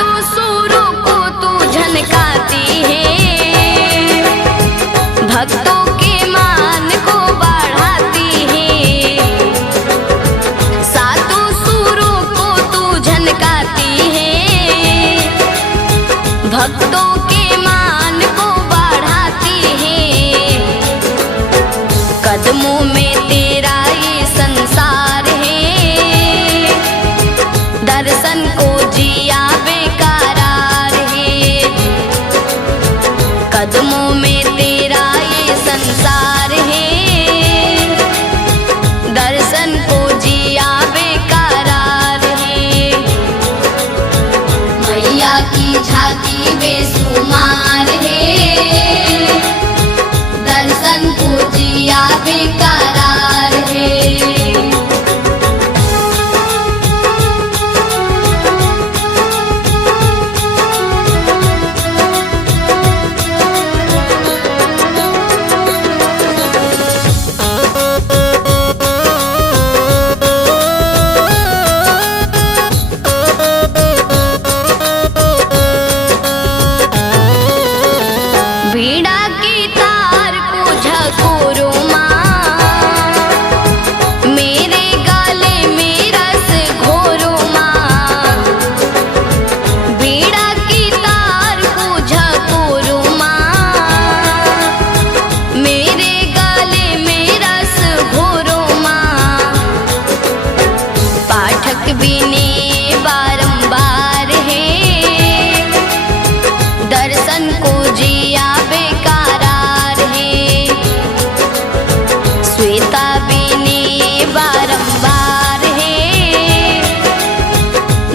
सातों सुरों को तू झनकाती है, भक्तों के मान को बढ़ाती है। सातों सुरों को तू झनकाती है, भक्तों के मान को बढ़ाती है। कदमों में तेरा ये संसार है, दर्शन को जिया बेकरार है। कदमों में तेरा ये संसार है, दर्शन को जिया बेकरार है। मैया की झांकी बेसुमार है, दर्शन को जिया बेकरार है। वीणा की तार को झकोरो माँ, मेरे गले में रस घोरो माँ। वीणा की तार को झकोरो माँ, मेरे गले में रस घोरो माँ। पाठक बिने बारंबार है, दर्शन को जिया बेकरार है। श्वेता बिने बारंबार है,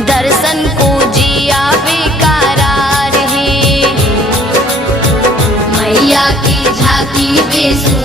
दर्शन को जिया बेकरार है। मैया की झांकी बेसुमार